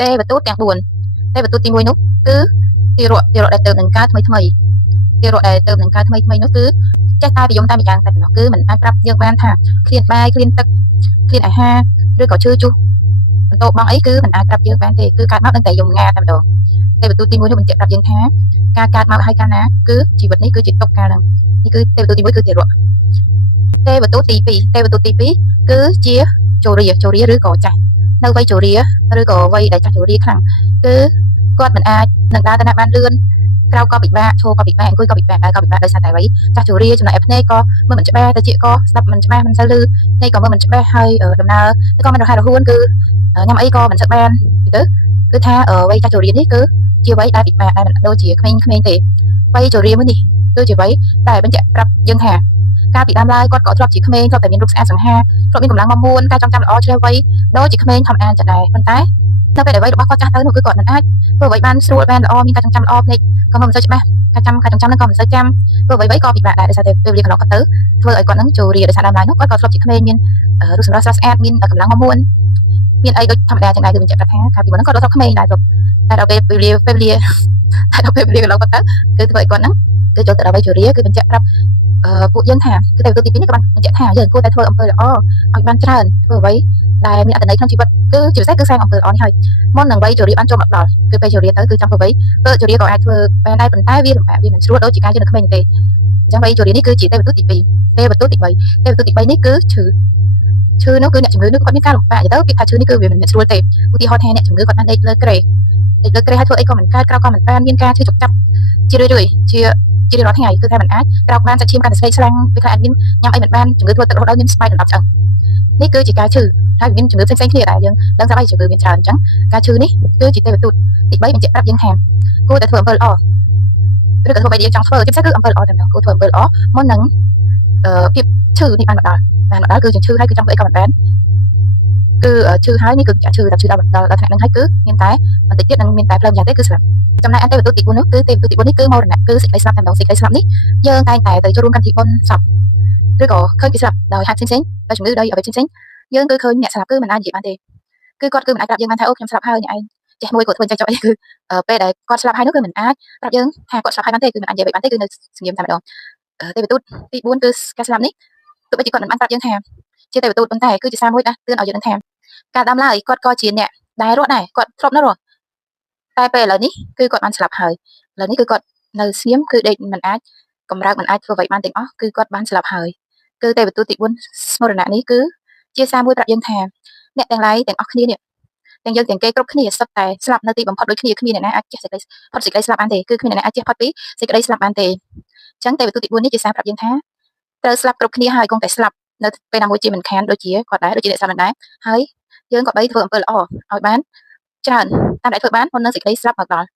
ទេវទូតទាំង4ទេវទូតទី1នោះគឺទារកដែលទៅនឹងការថ្មីទារកដែលទៅនឹងការថ្មីនោះគឺចេះតែពីយំតែម្យ៉ាងតែប៉ុណ្ណោះគឺមិនអាចប្រាប់យើងបានថាឃ្លានបាយឃ្លានទឹកឃ្លានអាហារឬក៏ឈឺជុះបន្ទោបងអីគឺមិនអាចប្រាប់យើងបានទេគឺកើតមកនឹងតែយំងាតែម្ដងទេវទូតទី1នោះបញ្ជាក់ប្រាប់យើងថាការកើតមកហើយកាលណាគឺជីវិតនេះគឺជាទុកកាលហ្នឹងនេះគឺទេវទូតទី1គឺទារកទេវទូតទី2គឺជាជោរាឬក៏ចាស់នៅវ័យជោរាឬក៏វ័យដែលចាស់ជោរាខ្លាំងគឺគាត់មិនអាចនឹងដើរទៅណាបានលឿនក្រៅក៏ពិបាកឈរក៏ពិបាកអង្គុយក៏ពិបាកដើរក៏ពិបាកដោយសារតែវ័យចាស់ជោរាចំណែកភ្នែកក៏មើលមិនច្បាស់ទៅជាក៏ស្ដាប់មិនច្បាស់មិនសូវឮភ្នែកក៏មើលមិនច្បាស់ហើយដំណើរក៏មិនរហ័សរហួនគឺញ៉ាំអីក៏មិនសូវបានទៅគឺថាវ័យចាស់ជោរានេះគឺជាវ័យដែលពិបាកដែលមិនដូចជាក្មេងៗទេវ័យជោរាមួយនេះគឺជាវ័យដែលបញ្ជាក់ប្រាប់យើងថាកាលពីដើមឡើយគាត់ក៏ធ្លាប់ជាក្មេងធ្លាប់តែមានរូបស្អាតសង្ហាធ្លាប់មានកម្លាំងមកមួនការចងចាំល្អជ្រៅវៃដូចជាក្មេងធម្មតាចឹងដែរប៉ុន្តែនៅពេលដែលវ័យរបស់គាត់ចាស់ទៅនោះគឺគាត់មិនអាចធ្វើអ្វីបានស្រួលបានល្អមានការចងចាំល្អភ្នែកក៏មិនសូវច្បាស់ការចងចាំនឹងក៏មិនសូវចាំធ្វើអ្វីក៏ពិបាកដែរដោយសារតែពេលវេលាកន្លងគាត់ទៅធ្វើឲ្យគាត់នឹងចូលរាដោយសារដើមឡើយនោះគាត់ក៏ធ្លាប់ជាក្មេងមានរូបសម្រស់ស្រស់ស្អាតមានកម្លាំងមកមួនមានអីដូចធម្មតាចឹងដែរគឺបញ្ជាក់ប្រាប់ថាកាលពីមុនហ្នឹងគាត់ធ្លាប់ក្មេងដែរតែដល់ពេលវេលាកន្លងគាត់ទៅគឺធ្វើឲ្យគាត់ហ្នឹងគឺចូលទៅដល់វ័យជរាគឺបញ្ជាក់ប្រាប់ពួកយើងថាគឺតែទូទី2នេះក៏បានបញ្ជាក់ថាយើងគួរតែធ្វើអំពើល្អឲ្យបានច្រើនធ្វើអ្វីដែលមានអត្ថន័យក្នុងជីវិតគឺជាពិសេសគឺសាងអំពើល្អនេះហើយមុននឹងវ័យជរាបានចូលមកដល់គឺពេលជរាទៅគឺចង់ធ្វើអ្វីធ្វើជរាក៏អាចធ្វើបានដែរប៉ុន្តែវាលំបាកវាមិនស្រួលដូចជាការយើងនៅក្មេងទេអញ្ចឹងវ័យជរានេះគឺជាទេវទូតទី2ទេវទូតទី3ទេវទូតទី3នេះគឺឈឺនោះគឺអ្នកជំងឺនោះគាត់មានការលំបាកទៅពាក្យថាឈឺនេះគឺវាមិនស្រួលទេឧទាហរណ៍ថាអ្នកជំងឺគាត់បានដេកលើគ្រែហើយធ្វើអីក៏មិនកើតក្រៅក៏មិនបានមានការឈឺចុកចាប់ជារឿយៗជារៀងរាល់ថ្ងៃគឺថាមិនអាចក្រោកបានសាច់ឈាមកាន់តែស្លេកស្លាំងពេលខ្លះអាចមានញ៉ាំអីមិនបានជំងឺធ្វើទឹករហូតដល់មានស្បែកដណ្ដប់ឆ្អឹងនេះគឺជាការឈឺហើយមានជំងឺផ្សេងៗគ្នាដែរយើងដឹងថាជំងឺមានច្រើនអញ្ចឹងការឈឺនេះគឺជាទេវទូតទី3បញ្ជាក់ប្រាប់យើងថាគួរតែធ្វើអំពើល្អឬក៏ធ្វើអ្វីដែលយើងចង់ធ្វើជាពិសេសគឺអំពើល្អតែម្ដងគួរធ្វើអំពើល្អមុននឹងភាពឈឺនេះបានមកដល់គឺយើងឈឺហើយគឺចង់ធ្វើអីក៏មិនបានគឺឈឺហើយនេះគឺចាក់ឈឺដល់ថ្នាក់ហ្នឹងហើយគឺមានតែបន្តិចទៀតនឹងមានតែផ្លូវយ៉ាងទេគឺស្លាប់ចំណែកទេវទូតទី4នោះគឺទេវទូតទី4នេះគឺមរណៈគឺសេចក្តីស្លាប់តែម្ដងសេចក្តីស្លាប់នេះយើងតែងតែទៅចូលរួមកម្មវិធីបុណ្យសពឬក៏ឃើញគេស្លាប់ដោយហេតុផ្សេងៗដោយជំងឺដោយអ្វីផ្សេងៗយើងគឺឃើញអ្នកស្លាប់គឺមិនអាចនិយាយបានទេគឺគាត់គឺមិនអាចប្រាប់យើងបានថាអូខ្ញុំស្លាប់ហើយអ្នកឯងចេះមួយគាត់ធ្វើចេះចុះអីគឺពេលដែលគាត់ស្លាប់ហើយនោះគឺមិនអាចប្រាប់យើងថាគាត់ស្លាប់ហើយបានទេគឺមិនអាចនិយាយបានទេគឺនៅសង្ងៀមតែម្ដងទេវទូតទី4គឺការស្លាប់នេះទោះបីជាគាត់មិនបានប្រាប់យើងថាជាទេវទូតប៉ុន្តែគឺជាសារមួយដែរទឿនឲ្យយើងដឹងថាកាលដើមឡើយគាត់ក៏ជាអ្នកដែលរស់ដែរគាត់ធ្លាប់នៅរស់តែពេលឥឡូវនេះគឺគាត់បានស្លាប់ហើយឥឡូវនេះគឺគាត់នៅស្ងៀមគឺដេកមិនអាចកម្រើកមិនអាចធ្វើអ្វីបានទាំងអស់គឺគាត់បានស្លាប់ហើយគឺទេវទូតទី4ស្មរណៈនេះគឺជាសារមួយប្រាប់យើងថាអ្នកទាំងឡាយទាំងអស់គ្នានេះទាំងយើងទាំងគេគ្រប់គ្នាសុទ្ធតែស្លាប់នៅទីបំផុតដូចគ្នាគ្មានអ្នកណាអាចចេះសេចក្តីផុតសេចក្តីស្លាប់បានទេគឺគ្មានអ្នកណាអាចចេះផុតពីសេចក្តីស្លាប់បានទេអញ្ចឹងទេវទូតទី4នេះជាសារប្រាប់យើងថាត្រូវស្លាប់គ្រប់គ្នាហើយគង់តែស្លាប់នៅពេលណាមួយជាមិនខានដូចជាគាត់ដែរដូចជាអ្នកស្លាប់ដែរហើយយើងក៏បីធ្វើអំពើល្អឲ្យបានច្រើនតាមដែលធ្វើបានមុននឹងសេចក្តីស្លាប់មកដល់